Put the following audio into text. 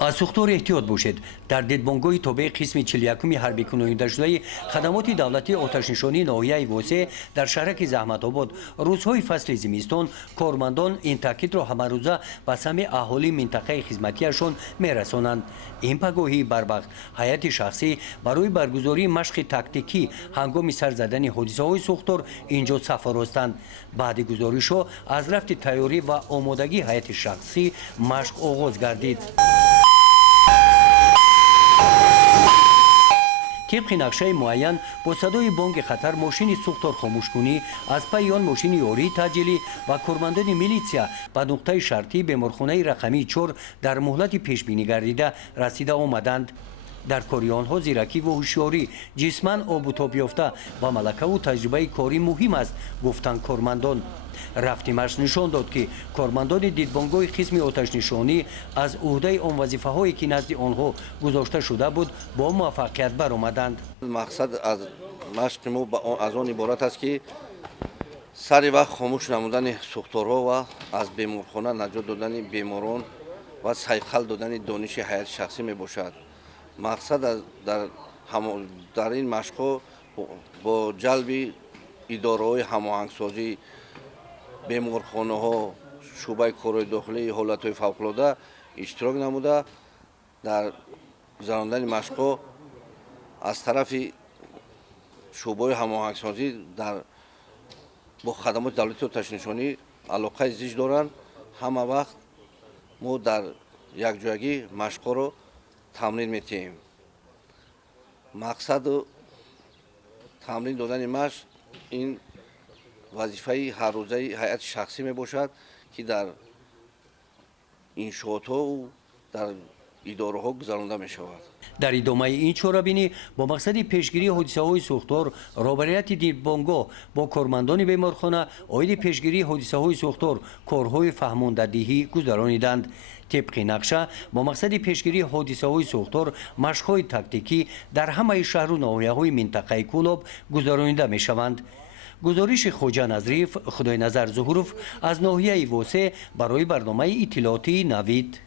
از سوختور احتیاط باشید. در دیدبانگاه تابع قسم 41 حربی کننده شده خدمات دولتی آتش‌نشانی ناحیه واسه در شهرک زحمت آباد روزهای فصل زمستان کارمندان این تاکید را همه روزه به سمع اهالی منطقه خدمتیشان میرسانند. این پگاهی بر وقت هیئت شخصی برای برگزاری مشق تاکتیکی هنگام سر زدن حادثه‌های سوختور اینجا سفر هستند. بعد گزارش‌ها از رفت تیاری و آمادگی هیئت شخصی مشق آغاز گردید. طبق نقشه معین با صدای بانگ خطر ماشین سوختار خاموشکنی از پی آن ماشین یاری تجلی و کارمندان میلیسیا به نقطه شرطی بیمارخانه رقمی 4 در مهلت پیش بینی گردیده رسیده آمدند. در کاری آنها زیرکی و هوشیاری جسماً آب و تاب یافته و ملکه و تجربه کاری مهم است گفتند کارمندان. رفت مشق نشان داد که کارمندان دیدبانگاه قسم آتش نشانی از عهده آن وظیفه هایی که نزد آنها گذاشته شده بود با موفقیت برآمدند. مقصد از مشق ما از آن عبارت است که سر وقت خاموش نمودن سوختارها و از بیمارخانه نجات دادن بیماران و سیقل دادن دانش هیئت شخصی می باشد. مقصد در این مشق با جلب اداره‌های هماهنگسازی بیمارخانه ها شعبه کارهای داخلی حالتهای فوق‌العاده اشتراک نموده در گذراندن مشق از طرف شعبه هماهنگسازی با خدمات دولتی آتش‌نشانی علاقه زیش دارند. همه وقت ما در یک جایگی مشق رو تمرین می‌دهیم. مقصد تمرین دادن مشق این وظیفه هر روزه هیئت شخصی می باشد که در انشاءات ها و در اداره ها گذرانده می شود. در ادامه این چاره‌بینی با مقصد پیشگیری حادثه‌های سوختار رهبریت دیدبانگاه با کارمندان بیمارخانه عاید پیشگیری حادثه‌های سوختار کارهای فهماندهی گذرانیدند. طبق نقشه با مقصد پیشگیری حادثه‌های سوختار مشق‌های تاکتیکی در همه شهر و ناحیه‌های منطقه کولاب گذرانیده می‌شوند. گزارش خوجا نظریف خدای نظر ظهوروف از ناحیه واسه برای برنامه اطلاعاتی نوید.